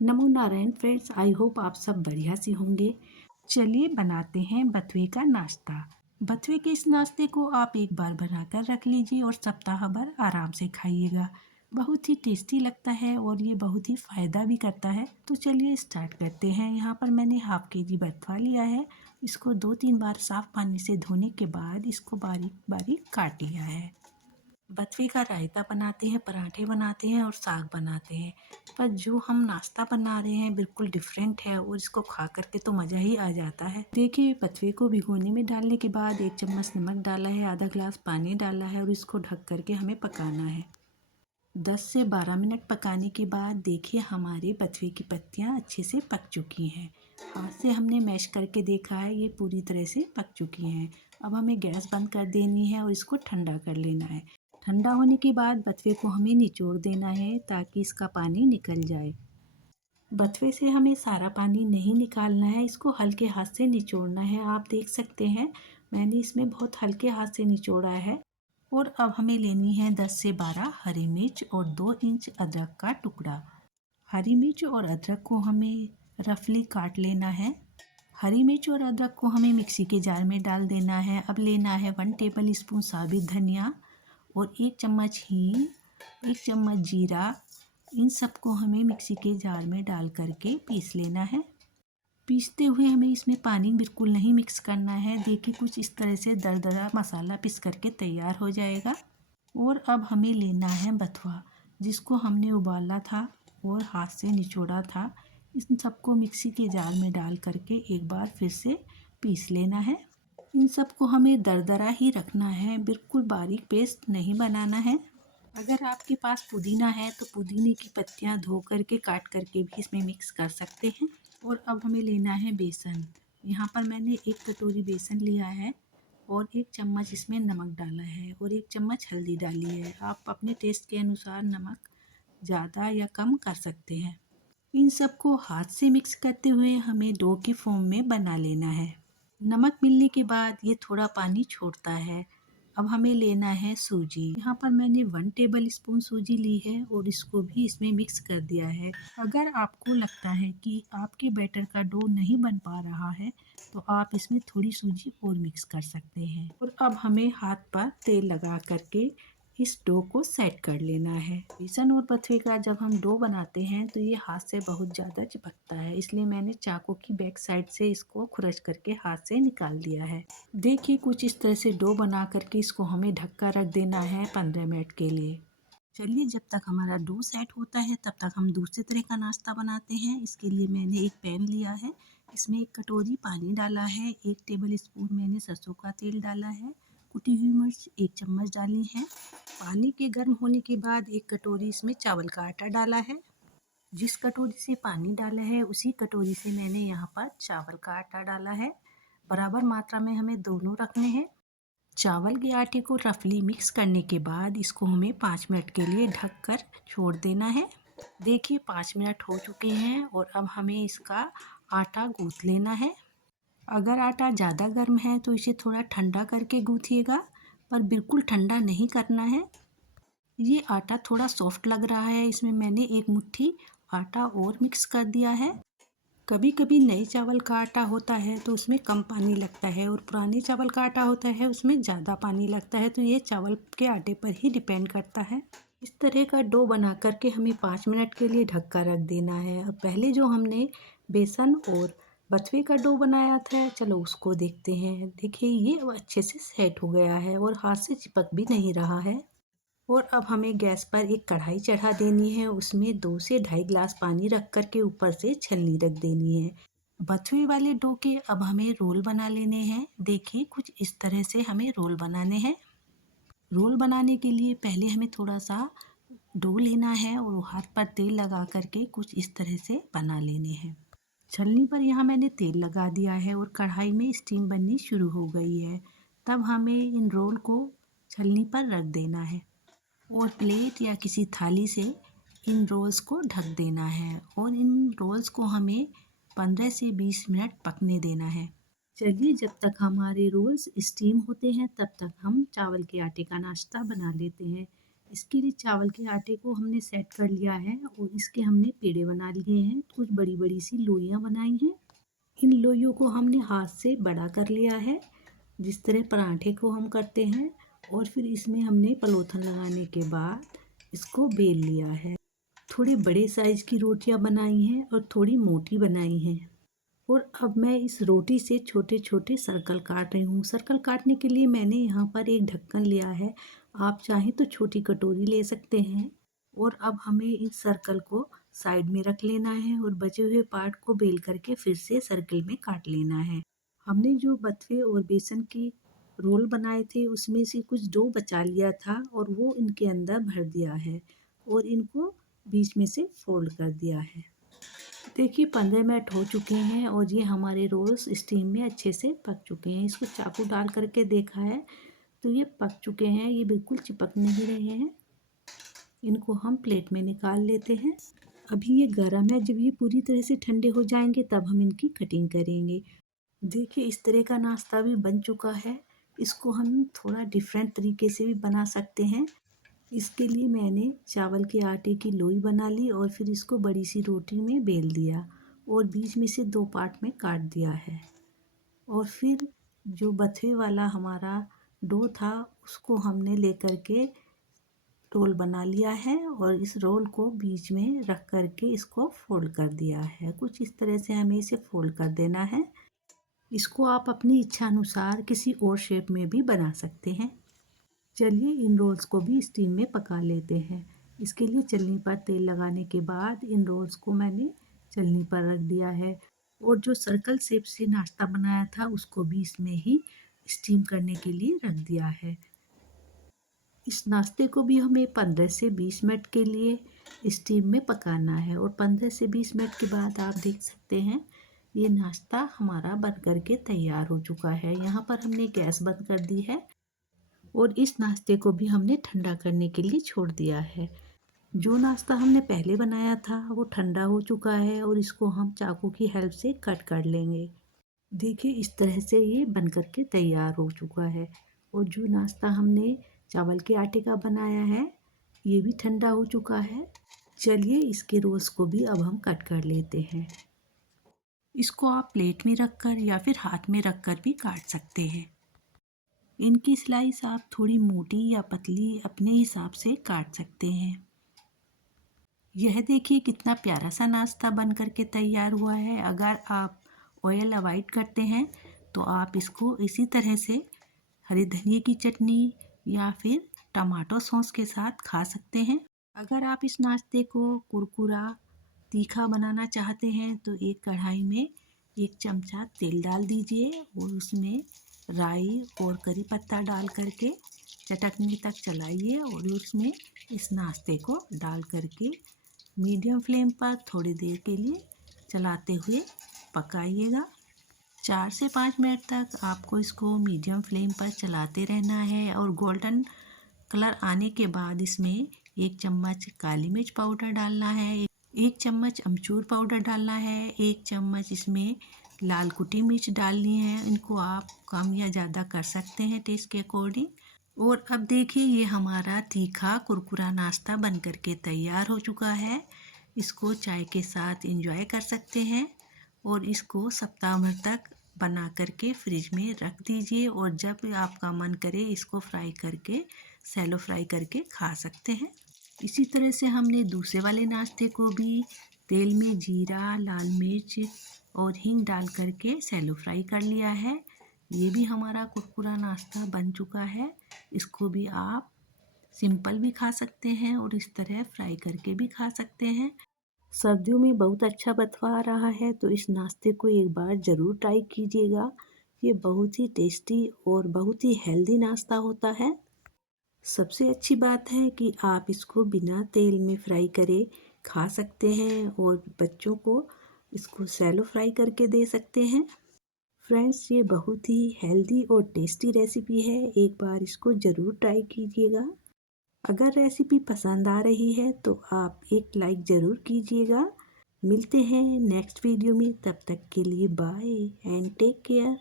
NaMo Narayan friends, I hope आप सब बढ़िया से होंगे। चलिए बनाते हैं बथुए का नाश्ता। बथुए के इस नाश्ते को आप एक बार बनाकर रख लीजिए और सप्ताह भर आराम से खाइएगा। बहुत ही टेस्टी लगता है और ये बहुत ही फ़ायदा भी करता है। तो चलिए स्टार्ट करते हैं। यहाँ पर मैंने हाफ केजी बथुआ लिया है। इसको 2-3 बार साफ़ पानी से धोने के बाद इसको बारीक बारीक काट लिया है। बथुए का रायता बनाते हैं, पराठे बनाते हैं और साग बनाते हैं। पर जो हम नाश्ता बना रहे हैं बिल्कुल डिफरेंट है और इसको खा करके तो मज़ा ही आ जाता है। देखिए, बथुए को भिगोने में डालने के बाद 1 चम्मच नमक डाला है, आधा ग्लास पानी डाला है और इसको ढक करके हमें पकाना है। 10 से 12 मिनट पकाने के बाद देखिए हमारे बथुए की पत्तियाँ अच्छे से पक चुकी हैं। हाथ से हमने मैश करके देखा है, ये पूरी तरह से पक चुकी हैं। अब हमें गैस बंद कर देनी है और इसको ठंडा कर लेना है। ठंडा होने के बाद बथुए को हमें निचोड़ देना है ताकि इसका पानी निकल जाए। बथुए से हमें सारा पानी नहीं निकालना है, इसको हल्के हाथ से निचोड़ना है। आप देख सकते हैं मैंने इसमें बहुत हल्के हाथ से निचोड़ा है। और अब हमें लेनी है 10 से 12 हरी मिर्च और 2 इंच अदरक का टुकड़ा। हरी मिर्च और अदरक को हमें रफली काट लेना है। हरी मिर्च और अदरक को हमें मिक्सी के जार में डाल देना है। अब लेना है 1 टेबल स्पून साबित धनिया और 1 चम्मच हींग, 1 चम्मच जीरा। इन सबको हमें मिक्सी के जार में डाल करके पीस लेना है। पीसते हुए हमें इसमें पानी बिल्कुल नहीं मिक्स करना है। देखिए कुछ इस तरह से दरदरा मसाला पीस करके तैयार हो जाएगा। और अब हमें लेना है बथुआ, जिसको हमने उबाला था और हाथ से निचोड़ा था। इन सबको मिक्सी के जार में डाल करके एक बार फिर से पीस लेना है। इन सबको हमें दरदरा ही रखना है, बिल्कुल बारीक पेस्ट नहीं बनाना है। अगर आपके पास पुदीना है तो पुदीने की पत्तियां धो करके काट करके भी इसमें मिक्स कर सकते हैं। और अब हमें लेना है बेसन। यहाँ पर मैंने 1 कटोरी बेसन लिया है और 1 चम्मच इसमें नमक डाला है और 1 चम्मच हल्दी डाली है। आप अपने टेस्ट के अनुसार नमक ज़्यादा या कम कर सकते हैं। इन सबको हाथ से मिक्स करते हुए हमें डो की फॉर्म में बना लेना है। नमक मिलने के बाद ये थोड़ा पानी छोड़ता है। अब हमें लेना है सूजी। यहाँ पर मैंने 1 टेबल स्पून सूजी ली है और इसको भी इसमें मिक्स कर दिया है। अगर आपको लगता है कि आपके बैटर का डो नहीं बन पा रहा है तो आप इसमें थोड़ी सूजी और मिक्स कर सकते हैं। और अब हमें हाथ पर तेल लगा करके इस डो को सेट कर लेना है। बेसन और बथुए का जब हम डो बनाते हैं तो ये हाथ से बहुत ज़्यादा चिपकता है, इसलिए मैंने चाकू की बैक साइड से इसको खुरच करके हाथ से निकाल दिया है। देखिए कुछ इस तरह से डो बना करके इसको हमें ढक कर रख देना है 15 मिनट के लिए। चलिए जब तक हमारा डो सेट होता है तब तक हम दूसरे तरह का नाश्ता बनाते हैं। इसके लिए मैंने एक पैन लिया है, इसमें 1 कटोरी पानी डाला है, 1 टेबल स्पून मैंने सरसों का तेल डाला है, कुटी हुई मिर्च 1 चम्मच डाली है। पानी के गर्म होने के बाद 1 कटोरी इसमें चावल का आटा डाला है। जिस कटोरी से पानी डाला है उसी कटोरी से मैंने यहाँ पर चावल का आटा डाला है। बराबर मात्रा में हमें दोनों रखने हैं। चावल के आटे को रफली मिक्स करने के बाद इसको हमें 5 मिनट के लिए ढक कर छोड़ देना है। देखिए 5 मिनट हो चुके हैं और अब हमें इसका आटा गूँथ लेना है। अगर आटा ज़्यादा गर्म है तो इसे थोड़ा ठंडा करके गूँथिएगा, पर बिल्कुल ठंडा नहीं करना है। ये आटा थोड़ा सॉफ्ट लग रहा है, इसमें मैंने 1 मुट्ठी आटा और मिक्स कर दिया है। कभी कभी नए चावल का आटा होता है तो उसमें कम पानी लगता है और पुराने चावल का आटा होता है उसमें ज़्यादा पानी लगता है, तो ये चावल के आटे पर ही डिपेंड करता है। इस तरह का डो बना करके हमें 5 मिनट के लिए ढक कर रख देना है। अब पहले जो हमने बेसन और बथुए का डो बनाया था, चलो उसको देखते हैं। देखिए ये अच्छे से सेट हो गया है और हाथ से चिपक भी नहीं रहा है। और अब हमें गैस पर एक कढ़ाई चढ़ा देनी है, उसमें 2 से ढाई गिलास पानी रख कर के ऊपर से छलनी रख देनी है। बथुए वाले डो के अब हमें रोल बना लेने हैं। देखिए कुछ इस तरह से हमें रोल बनाने हैं। रोल बनाने के लिए पहले हमें थोड़ा सा डो लेना है और हाथ पर तेल लगा करके कुछ इस तरह से बना लेने हैं। छलनी पर यहाँ मैंने तेल लगा दिया है और कढ़ाई में स्टीम बननी शुरू हो गई है। तब हमें इन रोल को छलनी पर रख देना है और प्लेट या किसी थाली से इन रोल्स को ढक देना है और इन रोल्स को हमें 15 से 20 मिनट पकने देना है। चलिए जब तक हमारे रोल्स स्टीम होते हैं तब तक हम चावल के आटे का नाश्ता बना लेते हैं। इसके लिए चावल के आटे को हमने सेट कर लिया है और इसके हमने पेड़े बना लिए हैं। कुछ बड़ी बड़ी सी लोइयाँ बनाई हैं। इन लोइयों को हमने हाथ से बड़ा कर लिया है, जिस तरह पराठे को हम करते हैं। और फिर इसमें हमने पलोथन लगाने के बाद इसको बेल लिया है। थोड़े बड़े साइज़ की रोटियां बनाई हैं और थोड़ी मोटी बनाई हैं। और अब मैं इस रोटी से छोटे छोटे सर्कल काट रही हूँ। सर्कल काटने के लिए मैंने यहाँ पर एक ढक्कन लिया है। आप चाहें तो छोटी कटोरी ले सकते हैं। और अब हमें इस सर्कल को साइड में रख लेना है और बचे हुए पार्ट को बेल करके फिर से सर्कल में काट लेना है। हमने जो बथुए और बेसन की रोल बनाए थे उसमें से कुछ डो बचा लिया था और वो इनके अंदर भर दिया है और इनको बीच में से फोल्ड कर दिया है। देखिए 15 मिनट हो चुके हैं और ये हमारे रोल्स स्टीम में अच्छे से पक चुके हैं। इसको चाकू डाल करके देखा है तो ये पक चुके हैं, ये बिल्कुल चिपक नहीं रहे हैं। इनको हम प्लेट में निकाल लेते हैं। अभी ये गर्म है, जब ये पूरी तरह से ठंडे हो जाएंगे तब हम इनकी कटिंग करेंगे। देखिए इस तरह का नाश्ता भी बन चुका है। इसको हम थोड़ा डिफरेंट तरीके से भी बना सकते हैं। इसके लिए मैंने चावल के आटे की लोई बना ली और फिर इसको बड़ी सी रोटी में बेल दिया और बीच में से 2 पार्ट में काट दिया है। और फिर जो बथुए वाला हमारा डो था उसको हमने लेकर के रोल बना लिया है और इस रोल को बीच में रख करके इसको फोल्ड कर दिया है। कुछ इस तरह से हमें इसे फोल्ड कर देना है। इसको आप अपनी इच्छा अनुसार किसी और शेप में भी बना सकते हैं। चलिए इन रोल्स को भी स्टीम में पका लेते हैं। इसके लिए चलनी पर तेल लगाने के बाद इन रोल्स को मैंने चलनी पर रख दिया है और जो सर्कल शेप से नाश्ता बनाया था उसको भी इसमें ही स्टीम करने के लिए रख दिया है। इस नाश्ते को भी हमें 15 से 20 मिनट के लिए स्टीम में पकाना है और 15 से 20 मिनट के बाद आप देख सकते हैं ये नाश्ता हमारा बन कर के तैयार हो चुका है। यहाँ पर हमने गैस बंद कर दी है और इस नाश्ते को भी हमने ठंडा करने के लिए छोड़ दिया है। जो नाश्ता हमने पहले बनाया था वो ठंडा हो चुका है और इसको हम चाकू की हेल्प से कट कर लेंगे। देखिए इस तरह से ये बन कर के तैयार हो चुका है। और जो नाश्ता हमने चावल के आटे का बनाया है ये भी ठंडा हो चुका है। चलिए इसके रोल्स को भी अब हम कट कर लेते हैं। इसको आप प्लेट में रखकर या फिर हाथ में रखकर भी काट सकते हैं। इनकी स्लाइस आप थोड़ी मोटी या पतली अपने हिसाब से काट सकते हैं। यह देखिए कितना प्यारा सा नाश्ता बन कर के तैयार हुआ है। अगर आप ऑयल अवॉइड करते हैं तो आप इसको इसी तरह से हरी धनिया की चटनी या फिर टमाटो सॉस के साथ खा सकते हैं। अगर आप इस नाश्ते को कुरकुरा तीखा बनाना चाहते हैं तो एक कढ़ाई में 1 चमचा तेल डाल दीजिए और उसमें राई और करी पत्ता डाल करके चटकने तक चलाइए और उसमें इस नाश्ते को डाल करके मीडियम फ्लेम पर थोड़ी देर के लिए चलाते हुए पकाइएगा। 4 से 5 मिनट तक आपको इसको मीडियम फ्लेम पर चलाते रहना है और गोल्डन कलर आने के बाद इसमें 1 चम्मच काली मिर्च पाउडर डालना है, 1 चम्मच अमचूर पाउडर डालना है, 1 चम्मच इसमें लाल कुटी मिर्च डालनी है। इनको आप कम या ज़्यादा कर सकते हैं टेस्ट के अकॉर्डिंग। और अब देखिए ये हमारा तीखा कुरकुरा नाश्ता बन कर के तैयार हो चुका है। इसको चाय के साथ एंजॉय कर सकते हैं और इसको सप्ताह भर तक बना करके फ्रिज में रख दीजिए और जब आपका मन करे इसको फ्राई करके सैलो फ्राई करके खा सकते हैं। इसी तरह से हमने दूसरे वाले नाश्ते को भी तेल में जीरा, लाल मिर्च और हींग डाल करके सैलो फ्राई कर लिया है। ये भी हमारा कुरकुरा नाश्ता बन चुका है। इसको भी आप सिंपल भी खा सकते हैं और इस तरह फ्राई करके भी खा सकते हैं। सर्दियों में बहुत अच्छा बथुआ आ रहा है तो इस नाश्ते को एक बार ज़रूर ट्राई कीजिएगा। ये बहुत ही टेस्टी और बहुत ही हेल्दी नाश्ता होता है। सबसे अच्छी बात है कि आप इसको बिना तेल में फ्राई करे खा सकते हैं और बच्चों को इसको सैलो फ्राई करके दे सकते हैं। फ्रेंड्स ये बहुत ही हेल्दी और टेस्टी रेसिपी है, एक बार इसको ज़रूर ट्राई कीजिएगा। अगर रेसिपी पसंद आ रही है तो आप एक लाइक ज़रूर कीजिएगा। मिलते हैं नेक्स्ट वीडियो में, तब तक के लिए बाय एंड टेक केयर।